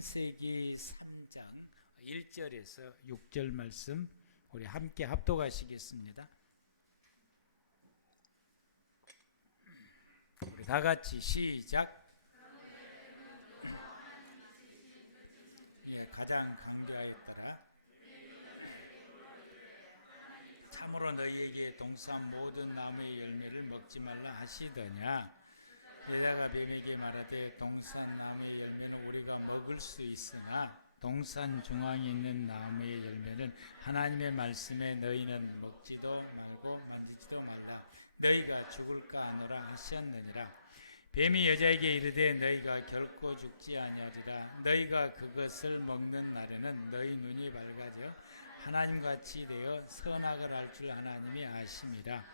창세기 3장 1절에서 6절 말씀 우리 함께 합독하시겠습니다. 우리 다 같이 시작. 예, 가장 강조하였더라. 참으로 너희에게 동산 모든 나무의 열매를 먹지 말라 하시더냐. 여자가 뱀에게 말하되 동산 나무의 열매는 우리가 먹을 수 있으나 동산 중앙에 있는 나무의 열매는 하나님의 말씀에 너희는 먹지도 말고 만지지도 말라. 너희가 죽을까 하노라 하셨느니라. 뱀이 여자에게 이르되 너희가 결코 죽지 아니하리라. 너희가 그것을 먹는 날에는 너희 눈이 밝아져 하나님같이 되어 선악을 알 줄 하나님이 아심이라.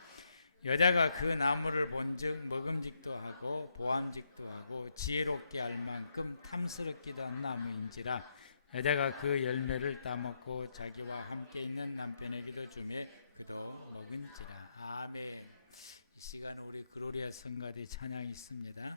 여자가 그 나무를 본즉 먹음직도 하고 보암직도 하고 지혜롭게 알 만큼 탐스럽기도 한 나무인지라. 여자가 그 열매를 따먹고 자기와 함께 있는 남편에게도 주매 그도 먹은지라. 아멘. 이 시간 우리 글로리아 성가대 찬양이 있습니다.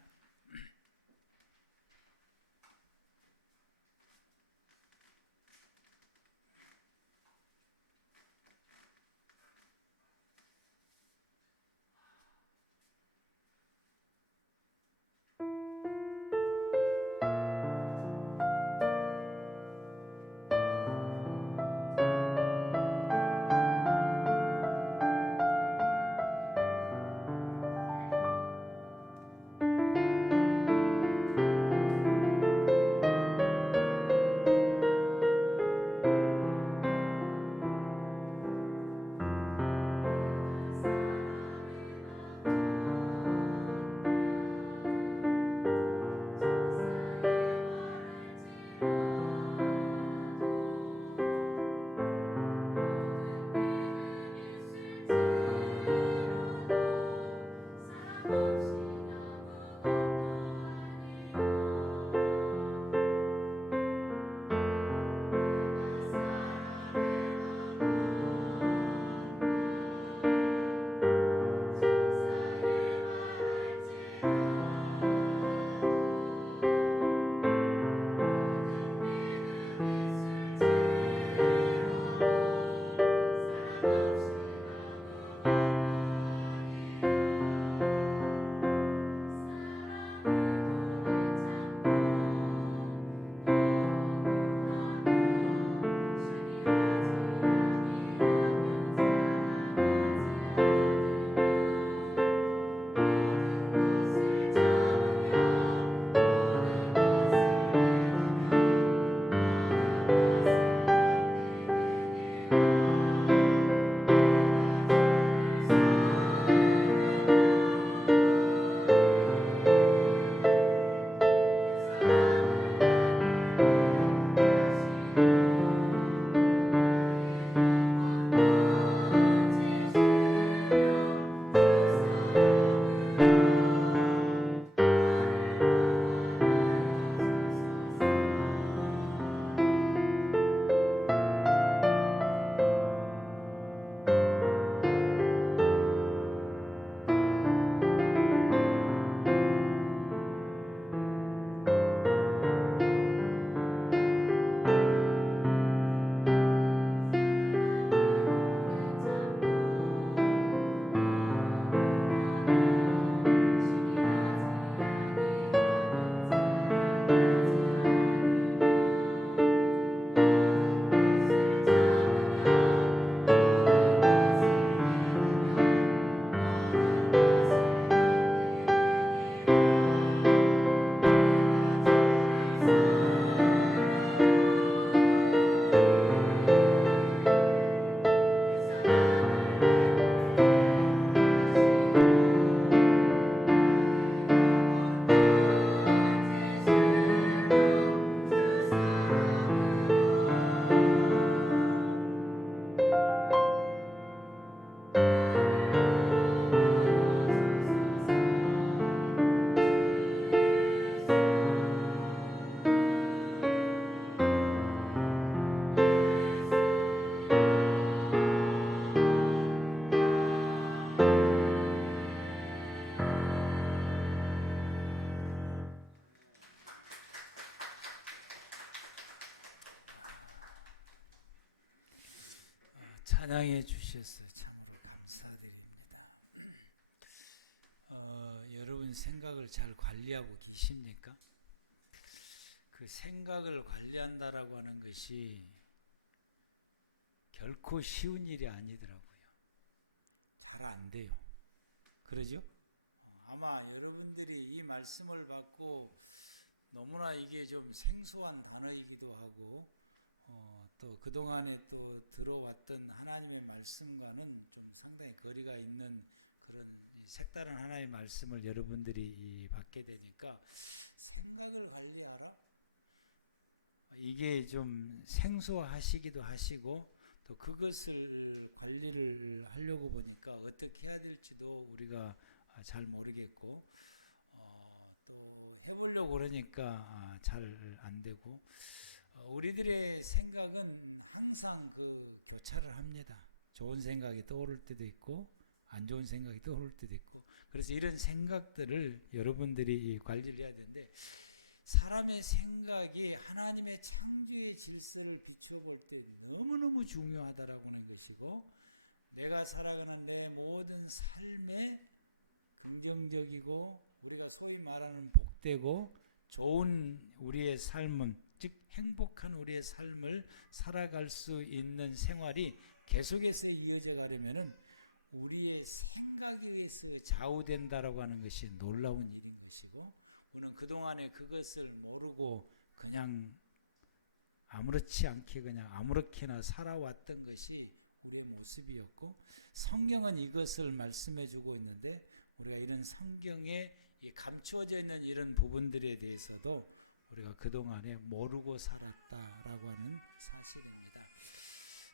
찬양해 주셔서 참 감사드립니다. 여러분 생각을 잘 관리하고 계십니까? 그 생각을 관리한다라고 하는 것이 결코 쉬운 일이 아니더라고요. 잘 안 돼요. 그러죠? 아마 여러분들이 이 말씀을 받고 너무나 이게 좀 생소한 단어이기도 하고 또 그동안에 또 들어왔던 하나님의 말씀과는 좀 상당히 거리가 있는 그런 색다른 하나님의 말씀을 여러분들이 받게 되니까 생각을 관리하라? 이게 좀 생소하시기도 하시고 또 그것을 관리를 하려고 보니까 어떻게 해야 될지도 우리가 잘 모르겠고 또 해보려고 그러니까 잘 안 되고 우리들의 생각은 항상 그 교차를 합니다. 좋은 생각이 떠오를 때도 있고 안 좋은 생각이 떠오를 때도 있고 그래서 이런 생각들을 여러분들이 관리를 해야 되는데 사람의 생각이 하나님의 창조의 질서를 비춰볼 때 너무너무 중요하다라고 하는 것이고 내가 살아가는 내 모든 삶에 긍정적이고 우리가 소위 말하는 복되고 좋은 우리의 삶은 즉 행복한 우리의 삶을 살아갈 수 있는 생활이 계속해서 이어져 가려면은 우리의 생각에 의해서 좌우된다라고 하는 것이 놀라운 일인 것이고 우리는 그동안에 그것을 모르고 그냥 아무렇지 않게 그냥 아무렇게나 살아왔던 것이 우리의 모습이었고 성경은 이것을 말씀해 주고 있는데 우리가 이런 성경에 감추어져 있는 이런 부분들에 대해서도 우리가 그동안에 모르고 살았다라고 하는 사실입니다.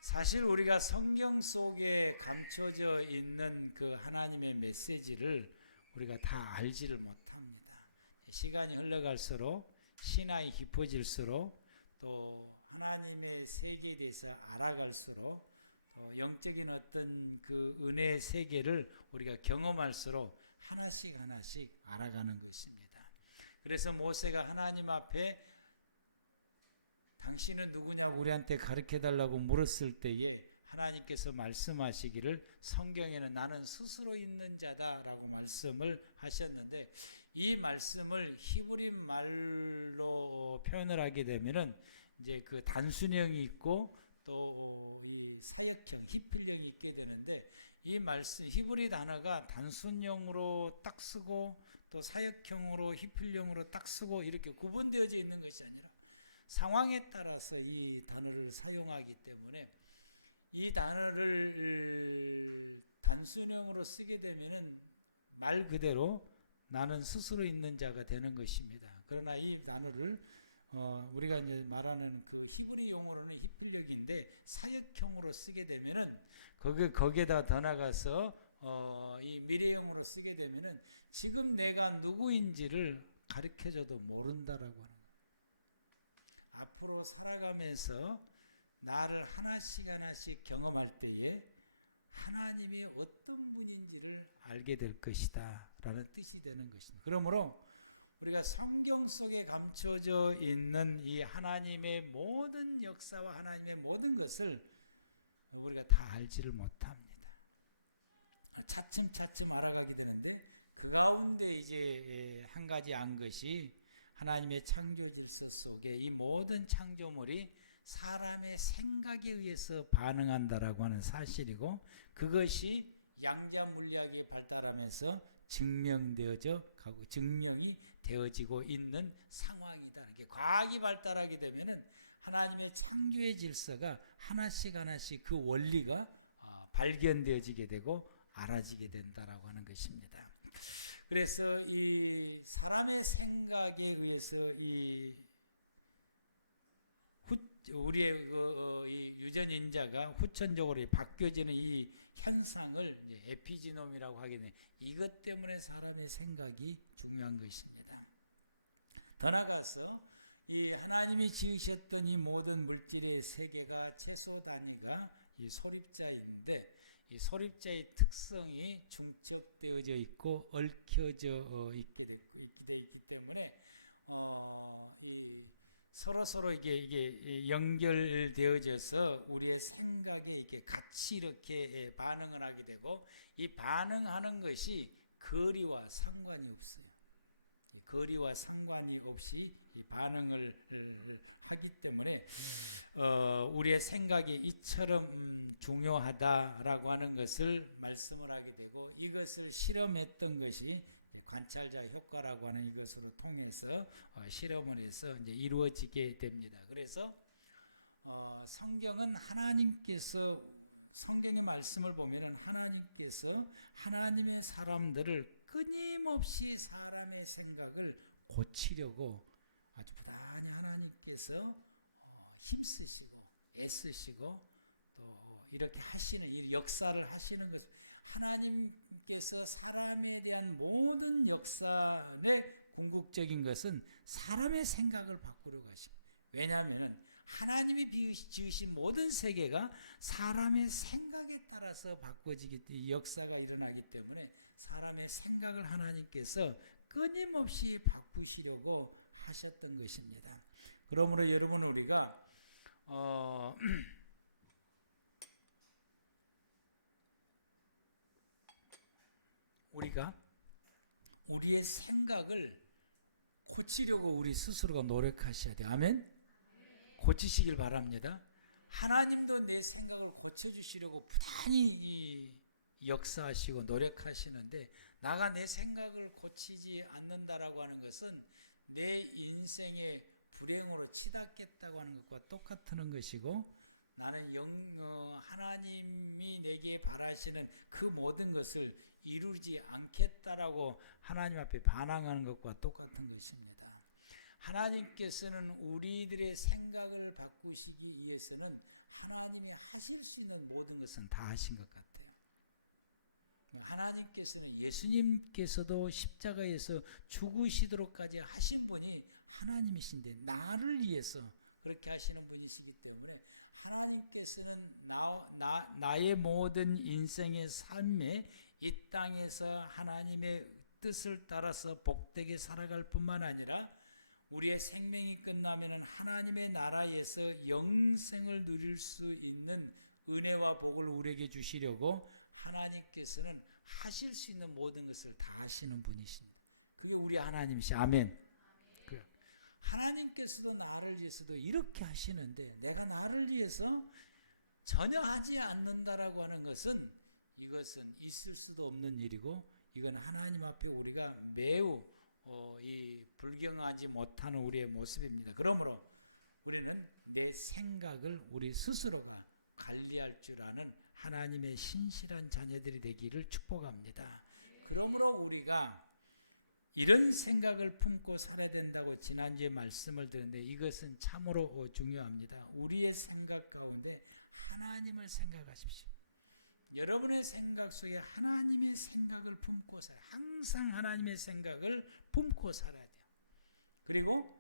사실 우리가 성경 속에 감춰져 있는 그 하나님의 메시지를 우리가 다 알지를 못합니다. 시간이 흘러갈수록 신앙이 깊어질수록 또 하나님의 세계에 대해서 알아갈수록 영적인 어떤 그 은혜의 세계를 우리가 경험할수록 하나씩 하나씩 알아가는 것입니다. 그래서 모세가 하나님 앞에 당신은 누구냐고 우리한테 가르쳐달라고 물었을 때에 하나님께서 말씀하시기를 성경에는 나는 스스로 있는 자다라고 말씀을 하셨는데 이 말씀을 히브리 말로 표현을 하게 되면은 이제 그 단순형이 있고 또 이 사역형, 히필형이 있게 되는데 이 말씀 히브리 단어가 단순형으로 딱 쓰고 또 사역형으로 히필형으로 딱 쓰고 이렇게 구분되어져 있는 것이 아니라 상황에 따라서 이 단어를 사용하기 때문에 이 단어를 단순형으로 쓰게 되면은 말 그대로 나는 스스로 있는 자가 되는 것입니다. 그러나 이 단어를 우리가 이제 말하는 그 히브리 용어로는 히필력인데 사역형으로 쓰게 되면은 거기에다 더 나가서 이 미래형으로 쓰게 되면은 지금 내가 누구인지를 가르쳐줘도 모른다라고 하는 거예요. 앞으로 살아가면서 나를 하나씩 하나씩 경험할 때에 하나님이 어떤 분인지를 알게 될 것이다 라는 뜻이 되는 것입니다. 그러므로 우리가 성경 속에 감춰져 있는 이 하나님의 모든 역사와 하나님의 모든 것을 우리가 다 알지를 못합니다. 차츰차츰 알아가게 되는데 그 가운데 이제 한 가지 안 것이 하나님의 창조 질서 속에 이 모든 창조물이 사람의 생각에 의해서 반응한다라고 하는 사실이고 그것이 양자 물리학이 발달하면서 증명되어져 가고 증명이 되어지고 있는 상황이다. 이렇게 과학이 발달하게 되면은 하나님의 창조의 질서가 하나씩 하나씩 그 원리가 발견되어지게 되고 알아지게 된다라고 하는 것입니다. 그래서 이 사람의 생각에 의해서 우리의 이 유전인자가 후천적으로 바뀌어지는 이 현상을 에피지놈이라고 하게 돼. 이것 때문에 사람의 생각이 중요한 것입니다. 더 나아가서 이 하나님이 지으셨던 이 모든 물질의 세계가 최소 단위가 이 소립자인데 이 소립자의 특성이 중첩되어져 있고 얽혀져 있기 때문에 이 서로 이게 연결되어져서 우리의 생각에 이렇게 같이 이렇게 반응을 하게 되고, 이 반응하는 것이 거리와 상관이 없어요. 거리와 상관이 없이 이 반응을 하기 때문에 우리의 생각이 이처럼 중요하다라고 하는 것을 말씀을 하게 되고, 이것을 실험했던 것이 관찰자 효과라고 하는 이것을 통해서 실험을 해서 이제 이루어지게 됩니다. 그래서 성경은 성경의 말씀을 보면은 하나님께서 하나님의 사람들을 끊임없이 사람의 생각을 고치려고 아주 부단히 하나님께서 힘쓰시고 애쓰시고 또 이렇게 하시는 역사를 하시는 것, 하나님께서 사람에 대한 모든 역사의 궁극적인 것은 사람의 생각을 바꾸려고 하십니다. 왜냐하면 하나님이 지으신 모든 세계가 사람의 생각에 따라서 바꿔지기, 역사가 일어나기 때문에 사람의 생각을 하나님께서 끊임없이 바꾸시려고 하셨던 것입니다. 그러므로 여러분, 우리가 우리의 생각을 고치려고 우리 스스로가 노력하셔야 돼요. 아멘? 고치시길 바랍니다. 하나님도 내 생각을 고쳐주시려고 부단히 역사하시고 노력하시는데, 나가 내 생각을 고치지 않는다라고 하는 것은 내 인생의 불행으로 치닫겠다고 하는 것과 똑같은 것이고, 나는 하나님이 내게 바라시는 그 모든 것을 이루지 않겠다라고 하나님 앞에 반항하는 것과 똑같은 것입니다. 하나님께서는 우리들의 생각을 바꾸시기 위해서는 하나님이 하실 수 있는 모든 것은 다 하신 것 같아요. 하나님께서는 예수님께서도 십자가에서 죽으시도록까지 하신 분이 하나님이신데, 나를 위해서 그렇게 하시는 분이시기 때문에 하나님께서는 나의 모든 인생의 삶에 이 땅에서 하나님의 뜻을 따라서 복되게 살아갈 뿐만 아니라, 우리의 생명이 끝나면 하나님의 나라에서 영생을 누릴 수 있는 은혜와 복을 우리에게 주시려고 하나님께서는 하실 수 있는 모든 것을 다 하시는 분이십니다. 그게 우리 하나님이시. 아멘. 하나님께서도 나를 위해서도 이렇게 하시는데, 내가 나를 위해서 전혀 하지 않는다라고 하는 것은, 이것은 있을 수도 없는 일이고, 이건 하나님 앞에 우리가 매우 불경하지 못하는 우리의 모습입니다. 그러므로 우리는 내 생각을 우리 스스로가 관리할 줄 아는 하나님의 신실한 자녀들이 되기를 축복합니다. 그러므로 우리가 이런 생각을 품고 살아야 된다고 지난주에 말씀을 드렸는데, 이것은 참으로 중요합니다. 우리의 생각 가운데 하나님을 생각하십시오. 여러분의 생각 속에 하나님의 생각을 품고 살아요. 항상 하나님의 생각을 품고 살아야 돼요. 그리고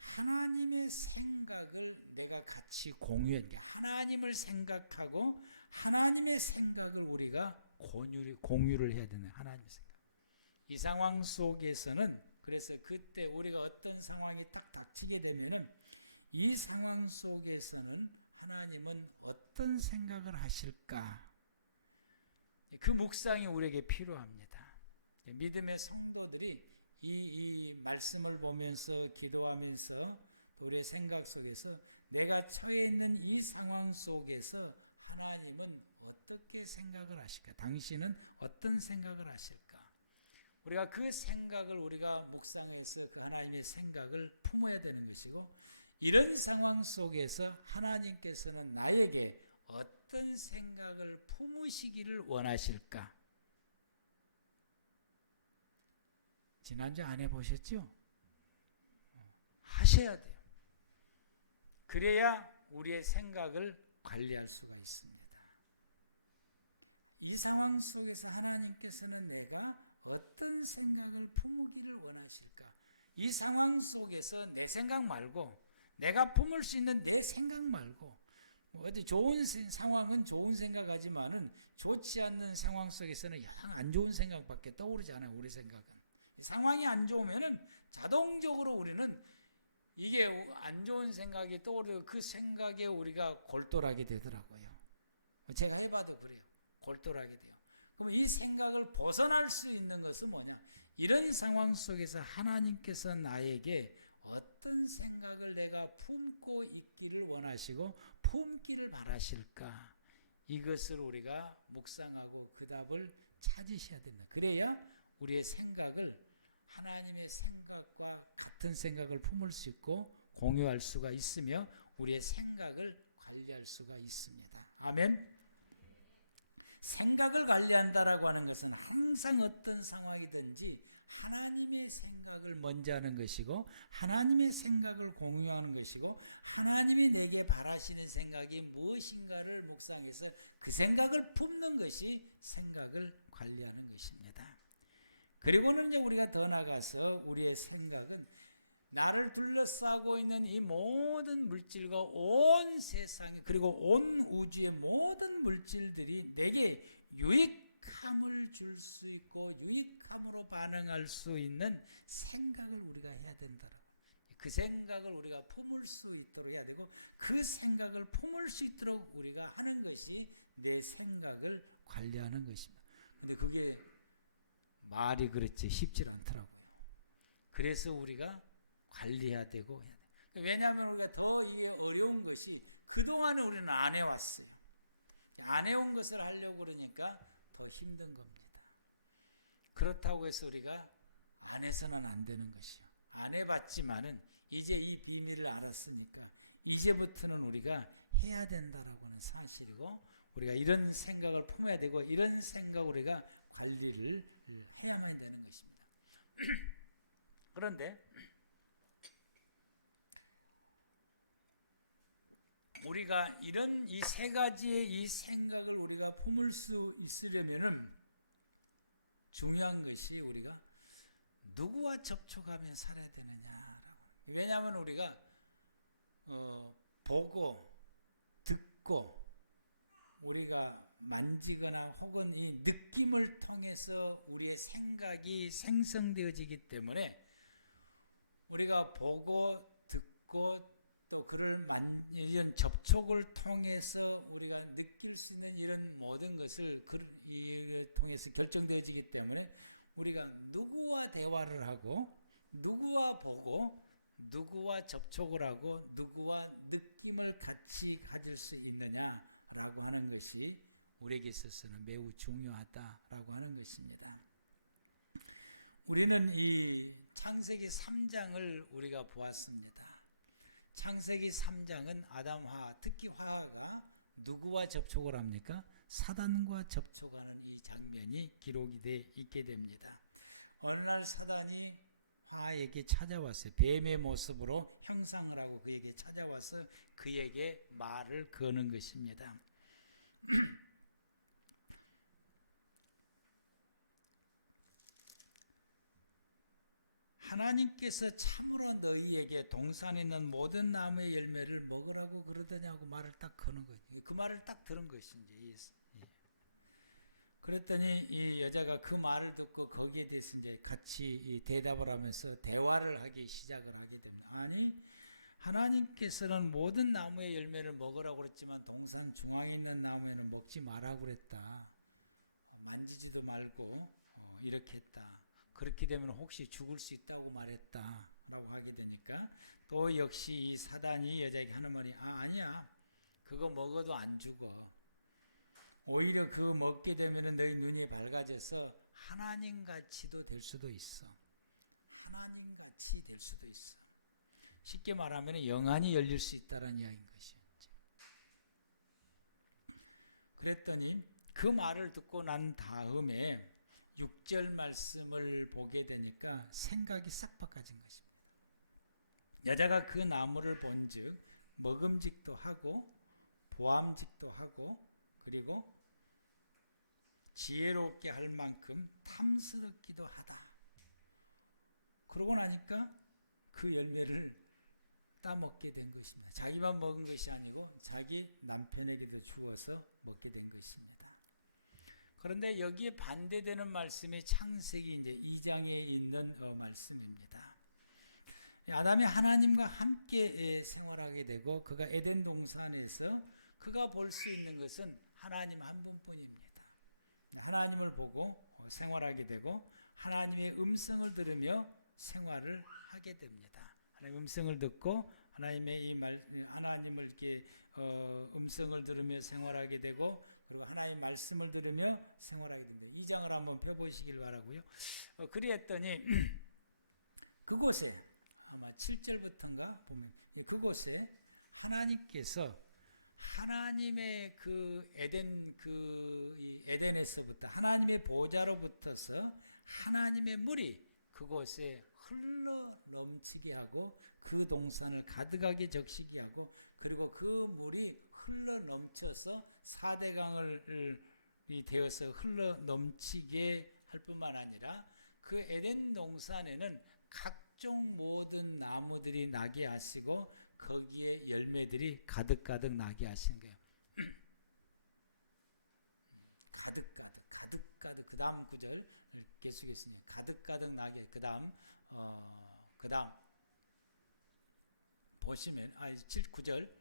하나님의 생각을 내가 같이 공유하는 게, 하나님을 생각하고 하나님의 생각을 우리가 공유를 해야 되는 하나님의 생각. 이 상황 속에서는, 그래서 그때 우리가 어떤 상황이 딱 닥치게 되면, 이 상황 속에서는 하나님은 어떤 생각을 하실까? 그 묵상이 우리에게 필요합니다. 믿음의 성도들이 이 말씀을 보면서 기도하면서 우리의 생각 속에서 내가 처해 있는 이 상황 속에서 하나님은 어떻게 생각을 하실까? 당신은 어떤 생각을 하실까? 우리가 그 생각을 우리가 묵상해서 그 하나님의 생각을 품어야 되는 것이고, 이런 상황 속에서 하나님께서는 나에게 어떤 생각을 품으시기를 원하실까? 지난주 안 해보셨죠? 하셔야 돼요. 그래야 우리의 생각을 관리할 수가 있습니다. 이 상황 속에서 하나님께서는 내가 어떤 생각을 품기를 원하실까? 이 상황 속에서 내 생각 말고, 내가 품을 수 있는 내 생각 말고, 어디 좋은 상황은 좋은 생각하지만은 좋지 않는 상황 속에서는 안 좋은 생각밖에 떠오르지 않아요. 우리 생각은 상황이 안 좋으면은 자동적으로 우리는 이게 안 좋은 생각이 떠오르고 그 생각에 우리가 골똘하게 되더라고요. 제가 해봐도 그래요. 골똘하게 돼요. 그럼 이 생각을 벗어날 수 있는 것은 뭐냐? 이런 상황 속에서 하나님께서 나에게 어떤 생각을 내가 품고 있기를 원하시고 품기를 바라실까? 이것을 우리가 묵상하고 그 답을 찾으셔야 된다. 그래야 우리의 생각을 하나님의 생각과 같은 생각을 품을 수 있고 공유할 수가 있으며 우리의 생각을 관리할 수가 있습니다. 아멘. 생각을 관리한다라고 하는 것은 항상 어떤 상황이든지 하나님의 생각을 먼저 하는 것이고 하나님의 생각을 공유하는 것이고 하나님이 내게 바라시는 생각이 무엇인가를 묵상해서 그 생각을 품는 것이 생각을 관리하는 것입니다. 그리고는 이제 우리가 더 나가서 우리의 생각은 나를 둘러싸고 있는 이 모든 물질과 온 세상에 그리고 온 우주의 모든 물질들이 내게 유익함을 줄 수 있고 유익함으로 반응할 수 있는 생각을 우리가 해야 된다. 그 생각을 우리가 품을 수 있도록 해야 되고 그 생각을 품을 수 있도록 우리가 하는 것이 내 생각을 관리하는 것입니다. 근데 그게 말이 그렇지 쉽지 않더라고요. 그래서 우리가 관리해야 되고 해야 돼. 왜냐하면 우리가 더 이게 어려운 것이 그동안에 우리는 안 해왔어요. 안 해온 것을 하려고 그러니까 더 힘든 겁니다. 그렇다고 해서 우리가 안 해서는 안 되는 것이요. 안 해봤지만은 이제 이 비밀을 알았으니까 이제부터는 우리가 해야 된다라고 하는 사실이고 우리가 이런 생각을 품어야 되고 이런 생각을 우리가 관리를 해야만 되는 것입니다. 그런데 우리가 이런 이 세 가지의 이 생각을 우리가 품을 수 있으려면은 중요한 것이 우리가 누구와 접촉하며 살아야 되느냐. 왜냐하면 우리가 보고 듣고 우리가 만지거나 혹은 이 느낌을 통해서 우리의 생각이 생성되어지기 때문에 우리가 보고 듣고 또 그를 이런 접촉을 통해서 우리가 느낄 수 있는 이런 모든 것을 통해서 결정되어지기 때문에 우리가 누구와 대화를 하고 누구와 보고 누구와 접촉을 하고 누구와 느낌을 같이 가질 수 있느냐라고 하는 것이 우리에게 있어서는 매우 중요하다라고 하는 것입니다. 우리는 이 창세기 3장을 우리가 보았습니다. 창세기 3장은 아담과 특히 화가 누구와 접촉을 합니까? 사단과 접촉하는 이 장면이 기록이 되어 있게 됩니다. 어느 날 사단이 화에게 찾아왔어요. 뱀의 모습으로 형상을 하고 그에게 찾아와서 그에게 말을 거는 것입니다. 하나님께서 참으로 너희에게 동산에 있는 모든 나무의 열매를 먹으라고 그러더냐고 말을 딱 거는 거예요. 그 말을 딱 들은 것인지. 그랬더니 이 여자가 그 말을 듣고 거기에 대해서 이제 같이 대답을 하면서 대화를 하기 시작을 하게 됩니다. 아니, 하나님께서는 모든 나무의 열매를 먹으라고 그랬지만 동산 중앙에 있는 나무에는 먹지 말라고 그랬다. 만지지도 말고 이렇게 했다. 그렇게 되면 혹시 죽을 수 있다고 말했다 라고 하게 되니까 또 역시 이 사단이 여자에게 하는 말이 아니야. 그거 먹어도 안 죽어. 오히려 그거 먹게 되면 너희 눈이 밝아져서 하나님같이도 될 수도 있어. 하나님같이 될 수도 있어. 쉽게 말하면 영안이 열릴 수 있다는 이야기인 것이죠. 그랬더니 그 말을 듣고 난 다음에 6절 말씀을 보게 되니까 생각이 싹 바꿔진 것입니다. 여자가 그 나무를 본즉 먹음직도 하고 보암직도 하고 그리고 지혜롭게 할 만큼 탐스럽기도 하다. 그러고 나니까 그 열매를 따먹게 된 것입니다. 자기만 먹은 것이 아니고 자기 남편에게도 주어서 먹게 된 것입니다. 그런데 여기에 반대되는 말씀이 창세기 이제 2장에 있는 말씀입니다. 아담이 하나님과 함께 생활하게 되고 그가 에덴 동산에서 그가 볼 수 있는 것은 하나님 한 분뿐입니다. 하나님을 보고 생활하게 되고 하나님의 음성을 들으며 생활을 하게 됩니다. 하나님의 음성을 듣고 하나님의 이 말, 하나님을 이렇게 음성을 들으며 생활하게 되고 그리고 하나님의 말씀을 들으며 생활하게 됩니다. 이 장을 한번 펴보시길 바라고요. 그리했더니 그곳에 아마 7절부터인가 보면 그곳에 하나님께서 하나님의 그 에덴에서부터 하나님의 보좌로부터서 하나님의 물이 그곳에 흘러 넘치게 하고 그 동산을 가득하게 적시게 하고 그리고 그 물이 흘러 넘쳐서 4대강이 되어서 흘러 넘치게 할 뿐만 아니라 그 에덴 동산에는 각종 모든 나무들이 나게 하시고 거기에 열매들이 가득가득 나게 하시는 거예요. 가득가득 그 다음 구절 계속했습니다. 가득가득 나게 그 다음 보시면 9절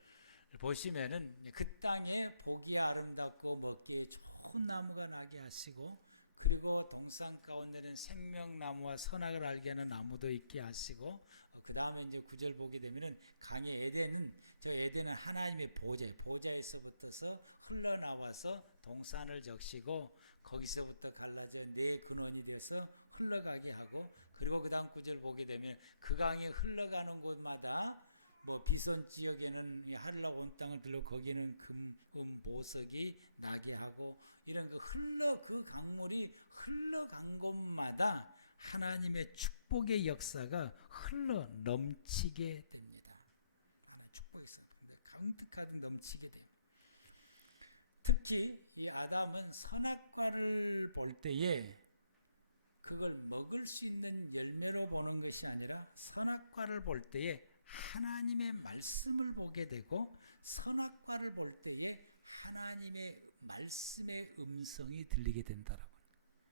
보시면은 그 땅에 보기 아름답고 먹기에 좋은 나무가 나게 하시고 그리고 동산 가운데는 생명나무와 선악을 알게 하는 나무도 있게 하시고 그 다음에 이제 9절 보게 되면은 강의 에덴은 하나님의 보좌에서부터서 흘러나와서 동산을 적시고 거기서부터 갈라져 네 근원이 돼서 흘러가게 하고 그리고 그 다음 9절 보게 되면 그 강이 흘러가는 곳마다 뭐 비손 지역에는 한라온 땅을 들러 거기는 보석이 나게 하고 이런 그 강물이 흘러간 곳마다 하나님의 축복의 역사가 흘러 넘치게 됩니다. 축복이 가득가득 넘치게 돼요. 특히 이 아담은 선악과를 볼 때에 그걸 먹을 수 있는 열매를 보는 것이 아니라 선악과를 볼 때에 하나님의 말씀을 보게 되고 선악과를 볼 때에 하나님의 말씀의 음성이 들리게 된다라고.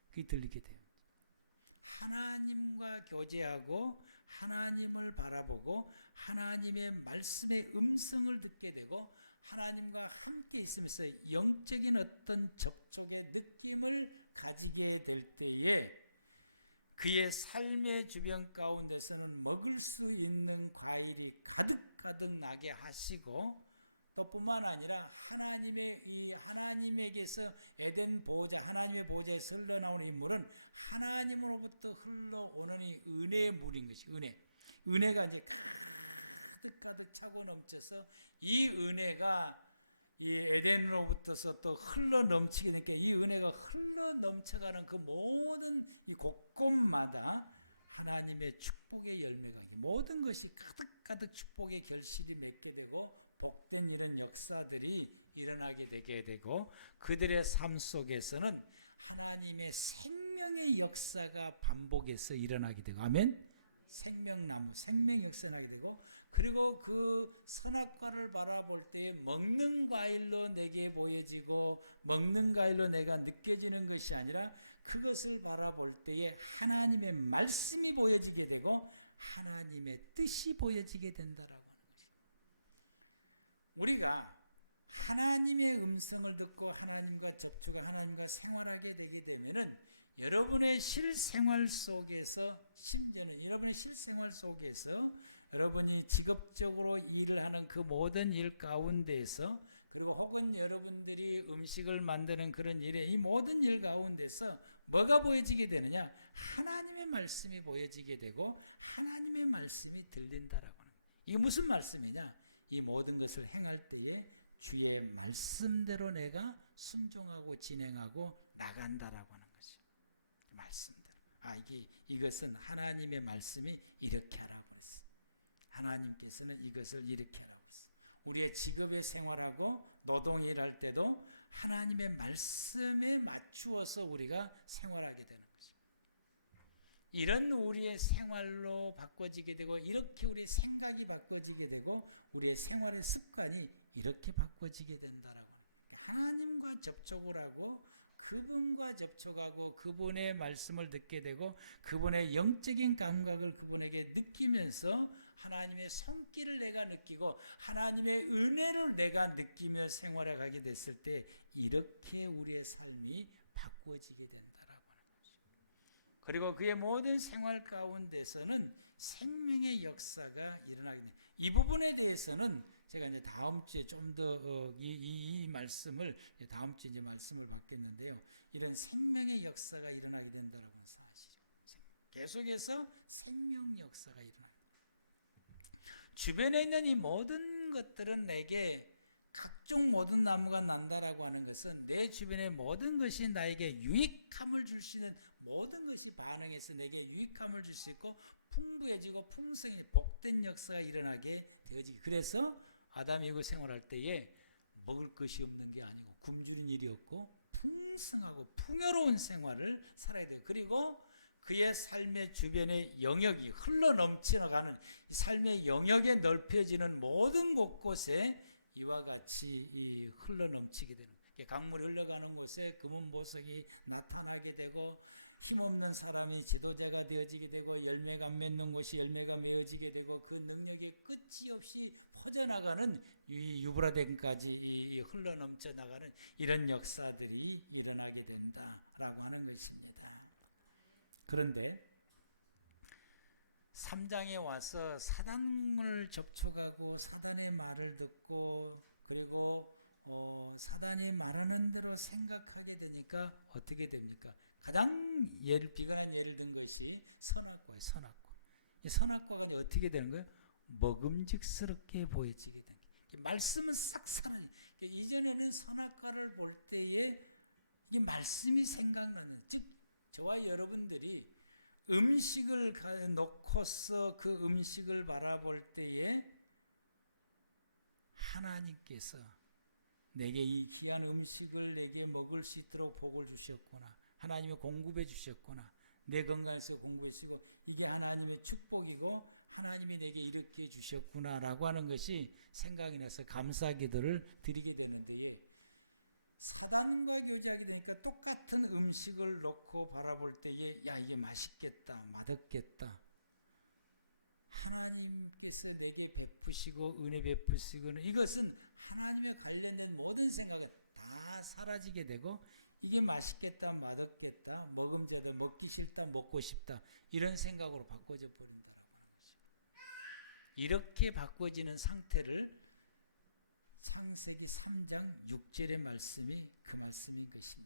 그게 들리게 돼요. 하나님과 교제하고 하나님을 바라보고 하나님의 말씀의 음성을 듣게 되고 하나님과 함께 있으면서 영적인 어떤 접촉의 느낌을 가지게 될 때에 그의 삶의 주변 가운데서는 먹을 수 있는 과일이 가득가득 나게 하시고 또 뿐만 아니라 하나님에게서 에덴 보좌 하나님의 보좌에서 흘러나오는 이 물은 하나님으로부터 흘러오는 이 은혜의 물인 것이 은혜가 이제 가득가득 차고 넘쳐서 이 은혜가 이 에덴으로부터서 또 흘러 넘치게 되게 이 은혜가 흘러 넘쳐가는 그 모든 이 곳곳마다 하나님의 축복의 열매가 모든 것이 가득가득 축복의 결실이 맺게 되고 복된 이런 역사들이 일어나게 되게 되고 그들의 삶 속에서는 하나님의 생명의 역사가 반복해서 일어나게 되고 아멘. 생명나무 생명의 역사가 나게 되고 그리고 그 선악과를 바라볼 때 먹는 과일로 내게 보여지고 먹는 과일로 내가 느껴지는 것이 아니라 그것을 바라볼 때에 하나님의 말씀이 보여지게 되고 하나님의 뜻이 보여지게 된다라고 하는 것입니다. 우리가 하나님의 음성을 듣고 하나님과 접촉을 하나님과 생활하게 되게 되면은 여러분의 실생활 속에서 심지어는 여러분의 실생활 속에서 여러분이 직업적으로 일을 하는 그 모든 일 가운데에서 그리고 혹은 여러분들이 음식을 만드는 그런 일에 이 모든 일 가운데서 뭐가 보여지게 되느냐? 하나님의 말씀이 보여지게 되고 하나님의 말씀이 들린다라고 하는 거예요. 이게 무슨 말씀이냐? 이 모든 것을 행할 때에 주의 말씀대로 내가 순종하고 진행하고 나간다라고 하는 거죠. 말씀대로. 이것은 하나님의 말씀이 이렇게 하라고 했어요. 하나님께서는 이것을 이렇게 하라고 했어요. 우리의 직업에 생활하고 노동일 할 때도 하나님의 말씀에 맞추어서 우리가 생활하게 되는 거죠. 이런 우리의 생활로 바꿔지게 되고 이렇게 우리 생각이 바꿔지게 되고 우리의 생활의 습관이 이렇게 바꿔지게 된다라고. 하나님과 접촉을 하고 그분과 접촉하고 그분의 말씀을 듣게 되고 그분의 영적인 감각을 그분에게 느끼면서 하나님의 손길을 내가 느끼고 하나님의 은혜를 내가 느끼며 생활해 가게 됐을 때 이렇게 우리의 삶이 바꾸어지게 된다라고 하는 것입니다. 그리고 그의 모든 생활 가운데서는 생명의 역사가 일어나게 됩니다. 이 부분에 대해서는 제가 이제 다음 주에 좀 더 이 말씀을 다음 주에 이제 말씀을 받겠는데요. 이런 생명의 역사가 일어나게 된다라고 하는 사실이죠. 계속해서 생명 역사가 일어나요. 주변에 있는 이 모든 것들은 내게 각종 모든 나무가 난다라고 하는 것은 내 주변의 모든 것이 나에게 유익함을 줄 수 있는 모든 것이 반응해서 내게 유익함을 줄 수 있고 풍부해지고 풍성해 복된 역사가 일어나게 되어지기. 그래서 아담이 이거 생활할 때에 먹을 것이 없는 게 아니고 굶주린 일이 없고 풍성하고 풍요로운 생활을 살아야 돼요. 그리고 그의 삶의 주변의 영역이 흘러넘치는 삶의 영역에 넓혀지는 모든 곳곳에 이와 같이 흘러넘치게 되는 거예요. 강물이 흘러가는 곳에 금은 보석이 나타나게 되고 힘없는 사람이 지도자가 되어지게 되고 열매가 안 맺는 곳이 열매가 맺어지게 되고 그 능력이 끝이 없이 퍼져나가는 유브라데까지 흘러넘쳐 나가는 이런 역사들이 일어나게 된다라고 하는 것입니다. 그런데 3장에 와서 사단을 접촉하고 사단의 말을 듣고 그리고 사단이 말하는 대로 생각하게 되니까 어떻게 됩니까? 가장 비관한 예를 든 것이 선악과예요. 선악과. 이 선악과가 어떻게 되는 거예요? 먹음직스럽게 보여지게 되는 거예요. 말씀은 싹 사라져요. 이전에는 선악과를 볼 때에 이 말씀이 생각나는, 즉 저와 여러분들이 음식을 놓고서 그 음식을 바라볼 때에 하나님께서 내게 이 귀한 음식을 내게 먹을 수 있도록 복을 주셨구나. 하나님이 공급해 주셨구나. 내 건강에서 공급하시고 이게 하나님의 축복이고 하나님이 내게 이렇게 주셨구나 라고 하는 것이 생각이 나서 감사기도를 드리게 되는데 사단과 교제하게 되니까 똑같은 음식을 놓고 바라볼 때에 야 이게 맛있겠다 맛없겠다 하나님께서 내게 베푸시고 은혜 베푸시고는 이것은 하나님에 관련된 모든 생각이 다 사라지게 되고 이게 맛있겠다 맛없겠다 먹음직하다 먹기 싫다 먹고 싶다 이런 생각으로 바꿔져 버린다라고 하는 것이죠. 이렇게 바꿔지는 상태를 창세기 3장 6절의 말씀이 그 말씀인 것입니다.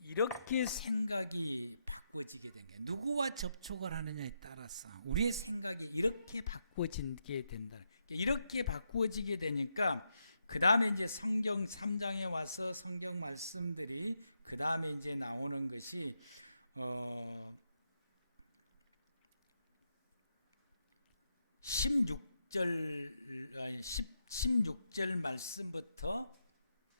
이렇게 생각이 바꿔지게 된 게 누구와 접촉을 하느냐에 따라서 우리의 생각이 이렇게 바꿔지게 된다. 이렇게 바꾸어지게 되니까 그 다음에 이제 성경 3장에 와서 성경 말씀들이 그 다음에 이제 나오는 것이 16절 말씀부터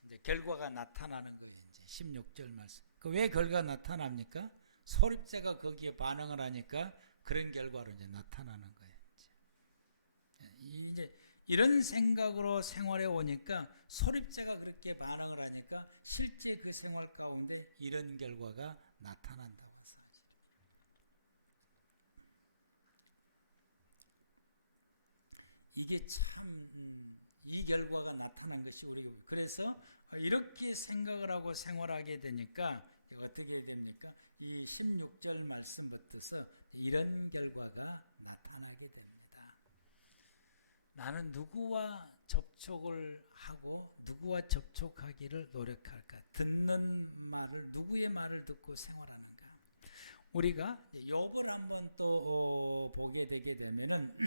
이제 결과가 나타나는 거예요. 이제 16절 말씀. 왜 결과가 나타납니까? 소립제가 거기에 반응을 하니까 그런 결과로 이제 나타나는 거예요. 이제 이런 생각으로 생활해 오니까 소립제가 그렇게 반응을 하니까 실제 그 생활 가운데 이런 결과가 나타난다고 사실. 이게 참 이 결과가 나타난 것이 우리 그래서 이렇게 생각을 하고 생활하게 되니까 어떻게 됩니까? 이 16절 말씀부터서 이런 결과가 나타나게 됩니다. 나는 누구와 접촉을 하고 누구와 접촉하기를 노력할까? 듣는 말을 누구의 말을 듣고 생활하는가? 우리가 욥을 한번 또 보게 되게 되면은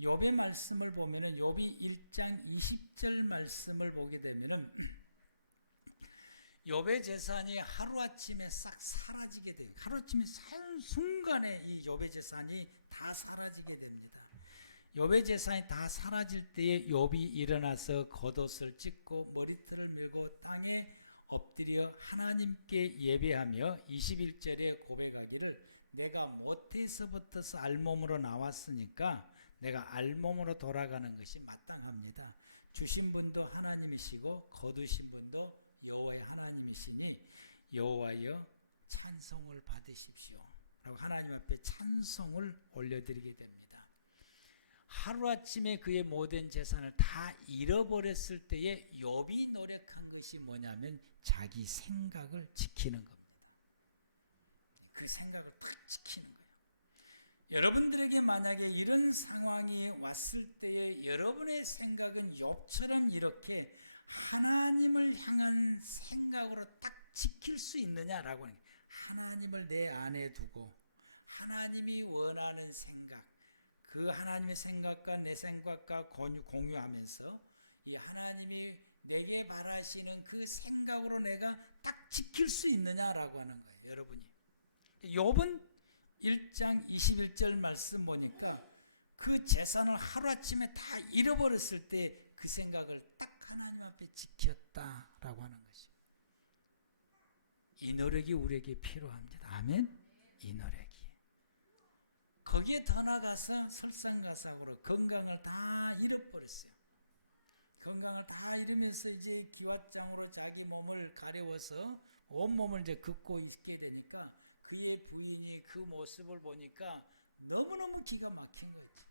욥의 말씀을 보면은 욥이 1장 20절 말씀을 보게 되면은 욥의 재산이 하루아침에 싹 사라지게 돼요. 하루아침에 순간에 이 욥의 재산이 다 사라지게 됩니다. 욥의 재산이 다 사라질 때에 욥이 일어나서 겉옷을 찢고 머리털을 밀고 땅에 엎드려 하나님께 예배하며 21절에 고백하기를 내가 모태에서부터 알몸으로 나왔으니까 내가 알몸으로 돌아가는 것이 마땅합니다. 주신 분도 하나님이시고 거두신 분도 여호와의 하나님이시니 여호와여 찬송을 받으십시오 라고 하나님 앞에 찬송을 올려드리게 됩니다. 하루아침에 그의 모든 재산을 다 잃어버렸을 때에 욥이 노력한 것이 뭐냐면 자기 생각을 지키는 겁니다. 그 생각을 딱 지키는 거예요. 여러분들에게 만약에 이런 상황이 왔을 때에 여러분의 생각은 욥처럼 이렇게 하나님을 향한 생각으로 딱 지킬 수 있느냐라고 하는 거예요. 하나님을 내 안에 두고 하나님이 원하는 생각, 그 하나님의 생각과 내 생각과 공유하면서 이 하나님이 내게 바라시는 그 생각으로 내가 딱 지킬 수 있느냐라고 하는 거예요. 여러분이 욥은 1장 21절 말씀 보니까 그 재산을 하루아침에 다 잃어버렸을 때 그 생각을 딱 하나님 앞에 지켰다라고 하는 것이죠. 이 노력이 우리에게 필요합니다. 아멘. 이 노력이. 거기에 더 나가서 설상가상으로 건강을 다 잃어버렸어요. 건강을 다 잃으면서 이제 기왓장으로 자기 몸을 가려워서 온몸을 이제 긋고 있게 되니까 그의 부인이 그 모습을 보니까 너무너무 기가 막힌 거지.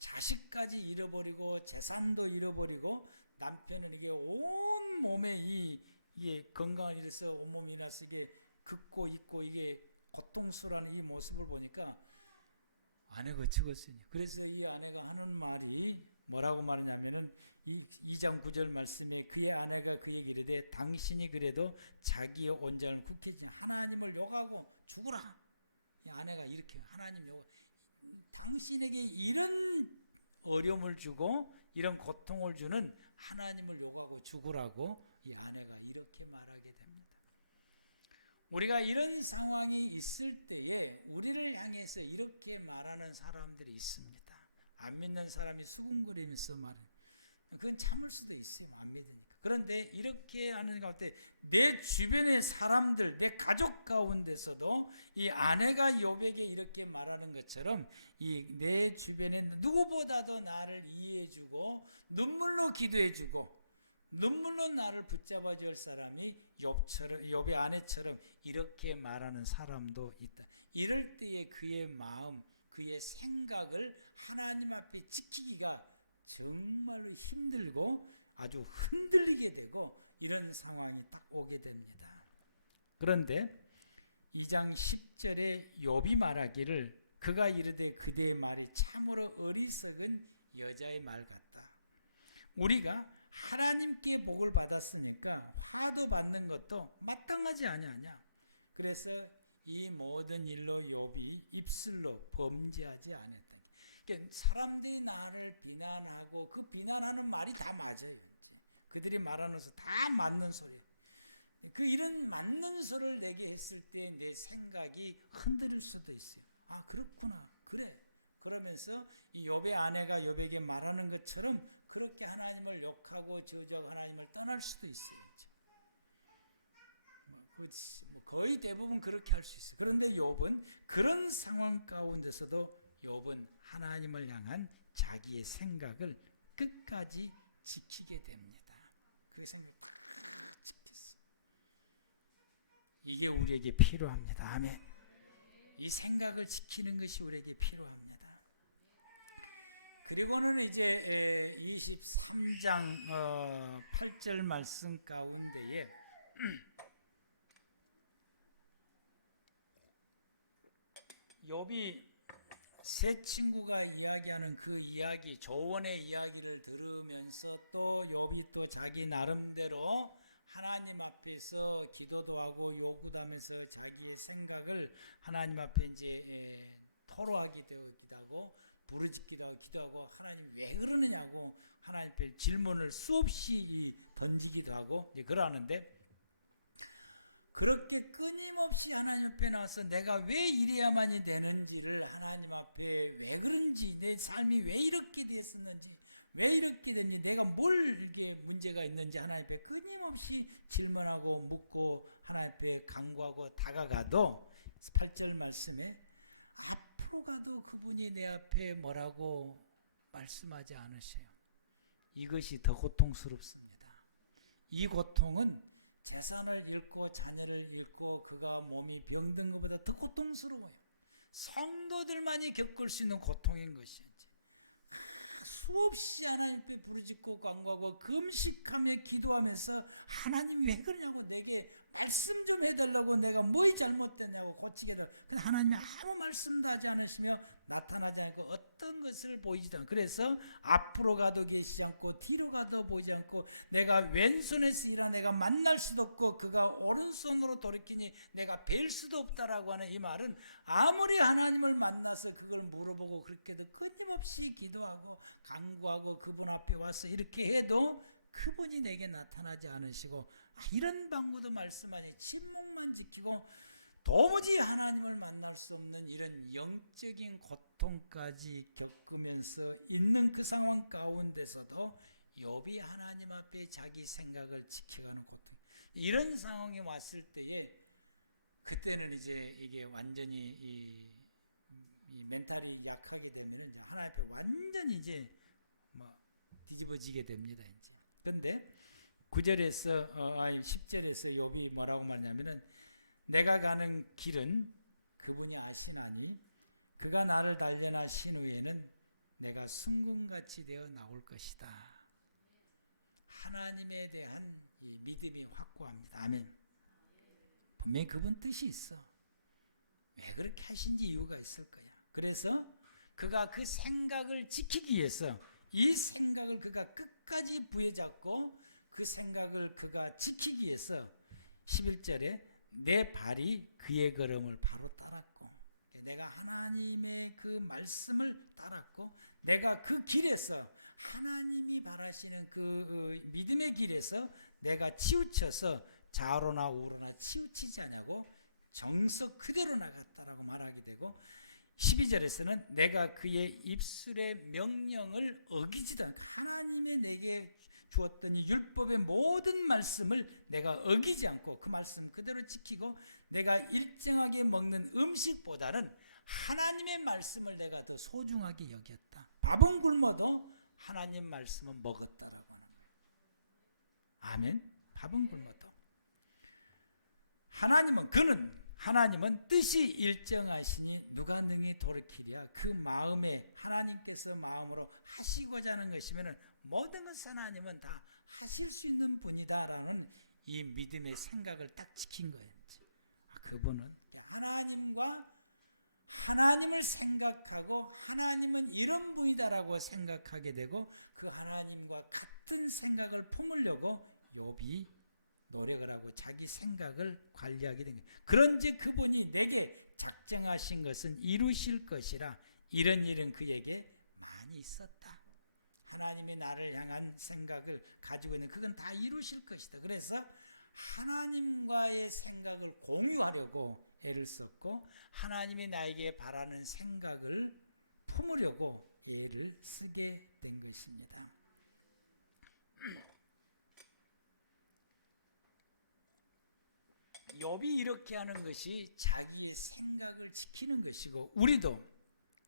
자식까지 잃어버리고 재산도 잃어버리고 남편은 이게 온 몸에 이게 건강을 잃어서 온몸이 나서 이게 긋고 있고 이게 고통스러운 이 모습을 보니까 아내가 죽었으니. 그래서 이 아내가 하는 말이 뭐라고 말하냐면은 2장 9절 말씀에 그의 아내가 그에게 이르되 당신이 그래도 자기의 온전을 굳게 하나님을 욕하고 죽으라. 이 아내가 이렇게 하나님 욕, 당신에게 이런 어려움을 주고 이런 고통을 주는 하나님을 욕하고 죽으라고 이 아내가 이렇게 말하게 됩니다. 우리가 이런 상황이 있을 때에 우리를 향해서 이렇게 말하는 사람들이 있습니다. 안 믿는 사람이 수군거리면서 말해요. 그건 참을 수도 있어요. 안 믿으니까. 그런데 이렇게 하는 가운데 내 주변의 사람들, 내 가족 가운데서도 이 아내가 욥에게 이렇게 말하는 것처럼 이 내 주변에 누구보다도 나를 이해해주고 눈물로 기도해주고 눈물로 나를 붙잡아 줄 사람이 욥의 아내처럼 이렇게 말하는 사람도 있다. 이럴 때에 그의 마음, 그의 생각을 하나님 앞에 지키기가 정말로 힘들고 아주 흔들리게 되고 이런 상황이 딱 오게 됩니다. 그런데 2장 10절에 욥이 말하기를 그가 이르되 그대의 말이 참으로 어리석은 여자의 말 같다. 우리가 하나님께 복을 받았으니까 화도 받는 것도 마땅하지 아니하냐. 그래서 이 모든 일로 욥이 입술로 범죄하지 않았다. 그러니까 사람들이 나를 비난하고 그 비난하는 말이 다 맞아요. 그들이 말하는 것은 다 맞는 소리예요. 그 이런 맞는 소리를 내게 했을 때 내 생각이 흔들릴 수도 있어요. 아 그렇구나 그래. 그러면서 이 욥의 아내가 욥에게 말하는 것처럼 그렇게 하나님을 욕하고 저주하고 하나님을 떠날 수도 있어요. 거의 대부분 그렇게 할 수 있어요. 그런데 욥은 그런 상황 가운데서도 욥은 하나님을 향한 자기의 생각을 끝까지 지키게 됩니다. 그 생각 다 지켰어요. 이게 우리에게 필요합니다. 아멘. 이 생각을 지키는 것이 우리에게 필요합니다. 그리고는 이제 23장 8절 말씀 가운데에 욥이 세 친구가 이야기하는 그 이야기, 조언의 이야기를 들으면서 또 욥이 또 자기 나름대로 하나님 앞에서 기도도 하고 요구도 하면서 자기의 생각을 하나님 앞에 이제 토로하기도 하고 부르짖기도 하고 기도하고 하나님 왜 그러느냐고 하나님 앞에 질문을 수없이 던지기도 하고 이제 그러는데 그렇게 끊임없이 하나님 앞에 나와서 내가 왜 이래야만이 되는지를 하나님 앞에 왜 그런지 내 삶이 왜 이렇게 됐었는지 왜 이렇게 됐는지 내가 뭘 이게 문제가 있는지 하나님 앞에 끊임없이 질문하고 묻고 하나님 앞에 간구하고 다가가도 8절 말씀에 앞으로 가도 그분이 내 앞에 뭐라고 말씀하지 않으셔요. 이것이 더 고통스럽습니다. 이 고통은 재산을 잃고 자녀를 잃고 그가 그가 몸이 병든 것보다 더 고통스러워요. 성도들만이 겪을 수 있는 고통인 것이지. 수없이 하나님 앞에 부르짖고 간구하고 금식하며 기도하면서 하나님 왜 그러냐고, 내게 말씀 좀 해달라고, 내가 뭐이 잘못됐냐고 고치기를. 하나님이 아무 말씀도 하지 않으시며 나타나지 않고 어떤 것을 보이지도 않고, 그래서 앞으로 가도 계시지 않고 뒤로 가도 보이지 않고, 내가 왼손에서 일하 내가 만날 수도 없고 그가 오른손으로 돌이키니 내가 뵐 수도 없다라고 하는 이 말은, 아무리 하나님을 만나서 그걸 물어보고 그렇게도 끊임없이 기도하고 간구하고 그분 앞에 와서 이렇게 해도 그분이 내게 나타나지 않으시고, 이런 방구도 말씀하니 침묵만 지키고 도무지 하나님을 만날 수 없는 이런 영적인 고통까지 겪으면서 있는 그 상황 가운데서도 욥이 하나님 앞에 자기 생각을 지켜가는 고통, 이런 상황이 왔을 때에 그때는 이제 이게 완전히 이 멘탈이 약하게 되면 하나님 앞에 완전히 이제 뭐 뒤집어지게 됩니다. 이제. 그런데 9절에서 10절에서 욥이 뭐라고 말하냐면은, 내가 가는 길은 그분이 아시나니 그가 나를 단련하신 후에는 내가 순금같이 되어 나올 것이다. 하나님에 대한 믿음이 확고합니다. 아멘. 분명히 그분 뜻이 있어. 왜 그렇게 하신지 이유가 있을 거야. 그래서 그가 그 생각을 지키기 위해서 이 생각을 그가 끝까지 부여잡고 그 생각을 그가 지키기 위해서 11절에 내 발이 그의 걸음을 바로 따랐고, 내가 하나님의 그 말씀을 따랐고, 내가 그 길에서 하나님이 바라시는 그 믿음의 길에서 내가 치우쳐서 좌로나 우로나 치우치지 않냐고 정석 그대로 나갔다라고 말하게 되고, 12절에서는 내가 그의 입술의 명령을 어기지도 않고, 하나님의 내게 주었던 이 율법의 모든 말씀을 내가 어기지 않고 그 말씀 그대로 지키고, 내가 일정하게 먹는 음식보다는 하나님의 말씀을 내가 더 소중하게 여겼다. 밥은 굶어도 하나님 말씀은 먹었다라고. 아멘. 밥은 굶어도 하나님은 뜻이 일정하시니 누가 능히 돌이키랴. 그 마음에 하나님께서 마음으로 하시고자 하는 것이면 모든 것을 하나님은 다 하실 수 있는 분이다라는 이 믿음의 생각을 딱 지킨 거예요. 그분은 하나님을 생각하고 하나님은 이런 분이다라고 생각하게 되고, 그 하나님과 같은 생각을 품으려고 욥이 노력을 하고 자기 생각을 관리하게 된 거예요. 그런지 그분이 내게 작정하신 것은 이루실 것이라. 이런 일은 그에게 많이 있었다. 하나님이 나를 향한 생각을 가지고 있는, 그건 다 이루실 것이다. 그래서 하나님과의 생각을 공유하려고 애를 썼고, 하나님이 나에게 바라는 생각을 품으려고 애를 쓰게 된 것입니다. 욥이 이렇게 하는 것이 자기의 생각을 지키는 것이고, 우리도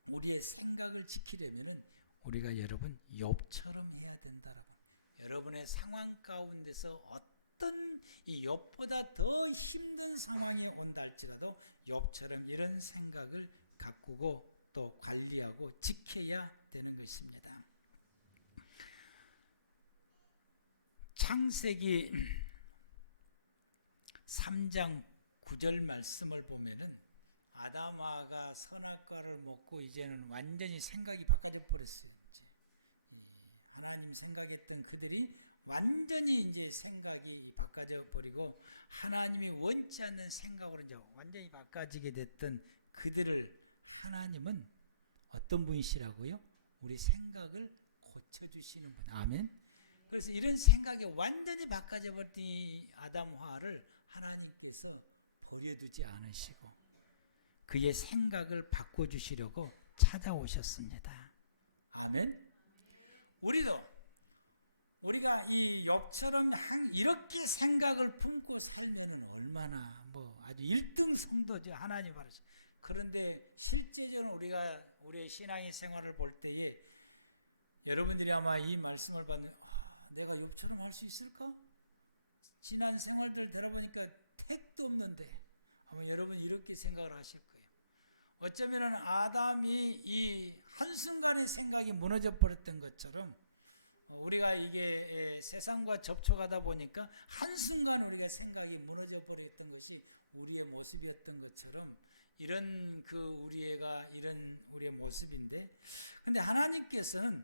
우리의 생각을 지키려면 우리가 여러분 욥처럼 해야 된다라고. 여러분의 상황 가운데서 어떤 이 욥보다 더 힘든 상황이 온다 할지라도 욥처럼 이런 생각을 가꾸고 또 관리하고 지켜야 되는 것입니다. 창세기 3장 9절 말씀을 보면은, 아담아가 선악과를 먹고 이제는 완전히 생각이 바꿔져 버렸어요. 하나님 생각했던 그들이 완전히 이제 생각이 바꿔져 버리고, 하나님이 원치 않는 생각으로 이제 완전히 바꿔지게 됐던 그들을 하나님은 어떤 분이시라고요? 우리 생각을 고쳐주시는 분. 아멘. 그래서 이런 생각이 완전히 바꿔져 버린 아담화를 하나님께서 버려두지 않으시고 그의 생각을 바꿔주시려고 찾아오셨습니다. 아멘. 우리가 이 욥처럼 이렇게 생각을 품고 살면 얼마나 아주 1등 성도죠. 하나님 바라시. 그런데 실제적으로 우리가 우리의 신앙의 생활을 볼 때에 여러분들이 아마 이 말씀을 받는, 내가 욥처럼 할 수 있을까? 지난 생활들 들어보니까 택도 없는데 아마 여러분 이렇게 생각을 하실 거예요. 어쩌면 아담이 이 한순간에 생각이 무너져 버렸던 것처럼 우리가 이게 세상과 접촉하다 보니까 한순간 우리가 생각이 무너져 버렸던 것이 우리의 모습이었던 것처럼 이런 이런 우리의 모습인데, 근데 하나님께서는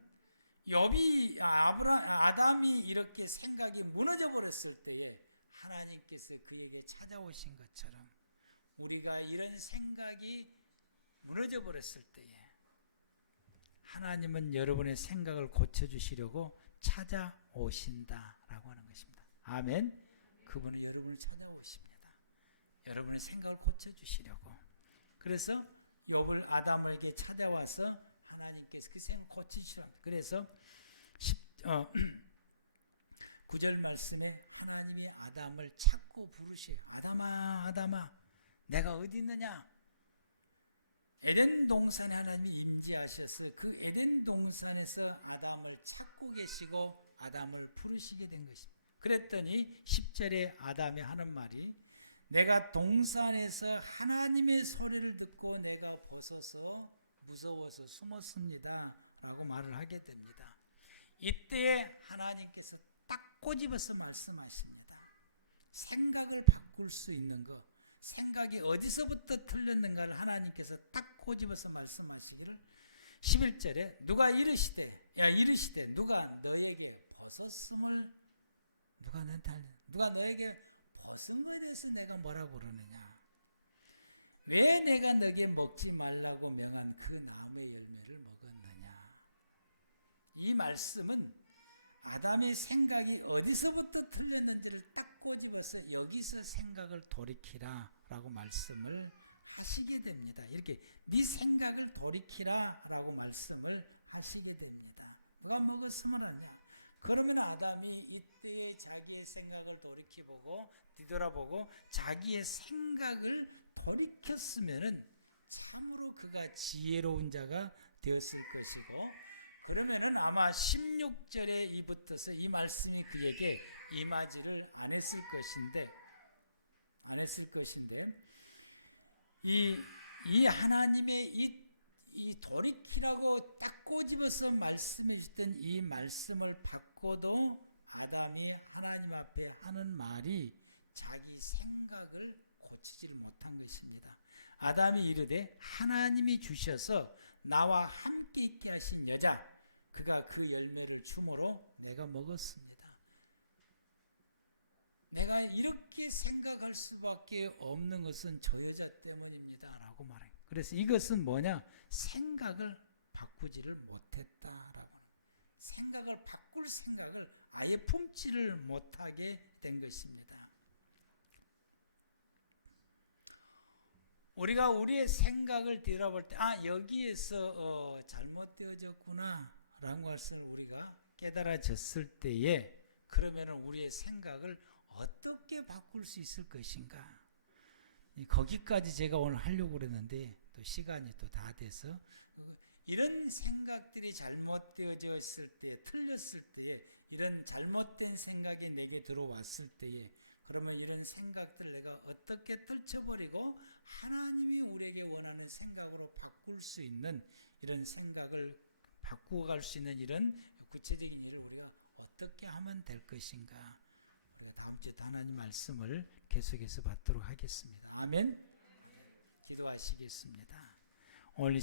아담이 이렇게 생각이 무너져 버렸을 때에 하나님께서 그에게 찾아오신 것처럼 우리가 이런 생각이 무너져 버렸을 때에 하나님은 여러분의 생각을 고쳐주시려고 찾아오신다라고 하는 것입니다. 아멘. 그분은 여러분을 찾아오십니다. 여러분의 생각을 고쳐주시려고. 그래서 욥을 아담에게 찾아와서 하나님께서 그 생각 고치시라고. 그래서 9절 말씀에 하나님이 아담을 찾고 부르셔요. 아담아, 아담아, 내가 어디 있느냐? 에덴 동산에 하나님이 임재하셔서 그 에덴 동산에서 아담을 찾고 계시고 아담을 부르시게 된 것입니다. 그랬더니 10절에 아담이 하는 말이, 내가 동산에서 하나님의 소리를 듣고 내가 벗어서 무서워서 숨었습니다 라고 말을 하게 됩니다. 이때에 하나님께서 딱 꼬집어서 말씀하십니다. 생각을 바꿀 수 있는 것, 생각이 어디서부터 틀렸는가를 하나님께서 딱 꼬집어서 말씀하시기를 11절에 누가 이르시되 누가 너에게 벗었음을 누가 너에게 벗은 면에서 내가 뭐라고 그러느냐? 왜 내가 너에게 먹지 말라고 명한 그 나무의 열매를 먹었느냐? 이 말씀은 아담의 생각이 어디서부터 틀렸는지를 딱 꼬집어서 여기서 생각을 돌이키라 라고 말씀을 하시게 됩니다. 이렇게 네 생각을 돌이키라 라고 말씀을 하시게 됩니다. 누가 먹었음을 하냐? 그러면 아담이 이때의 자기의 생각을 뒤돌아보고 자기의 생각을 돌이켰으면은 참으로 그가 지혜로운 자가 되었을 것이고, 그러면은 아마 16절에 이부터서 이 말씀이 그에게 임하지를 안 했을 것인데 이 하나님의 이 돌이키라고 딱 꼬집어서 말씀해 주셨던 이 말씀을 받고도 아담이 하나님 앞에 하는 말이 자기 생각을 고치지를 못한 것입니다. 아담이 이르되 하나님이 주셔서 나와 함께 있게 하신 여자, 그가 그 열매를 주므로 내가 먹었습니다. 내가 이렇게 생각할 수밖에 없는 것은 저 여자 때문입니다 라고 말해요. 그래서 이것은 뭐냐? 생각을 바꾸지를 못했다라고. 생각을 바꿀 생각을 아예 품지를 못하게 된 것입니다. 우리가 우리의 생각을 뒤돌아볼 때 여기에서 잘못되어졌구나 라는 것을 우리가 깨달아졌을 때에, 그러면 우리의 생각을 어떻게 바꿀 수 있을 것인가? 거기까지 제가 오늘 하려고 그랬는데 또 시간이 또 다 돼서, 이런 생각들이 잘못되어져 있을 때, 틀렸을 때, 이런 잘못된 생각이 내게 들어왔을 때에, 그러면 이런 생각들 내가 어떻게 떨쳐버리고 하나님이 우리에게 원하는 생각으로 바꿀 수 있는, 이런 생각을 바꾸어 갈 수 있는 이런 구체적인 일을 우리가 어떻게 하면 될 것인가? 다음 주에 하나님 말씀을 계속해서 받도록 하겠습니다. 아멘. 기도하시겠습니다. 오늘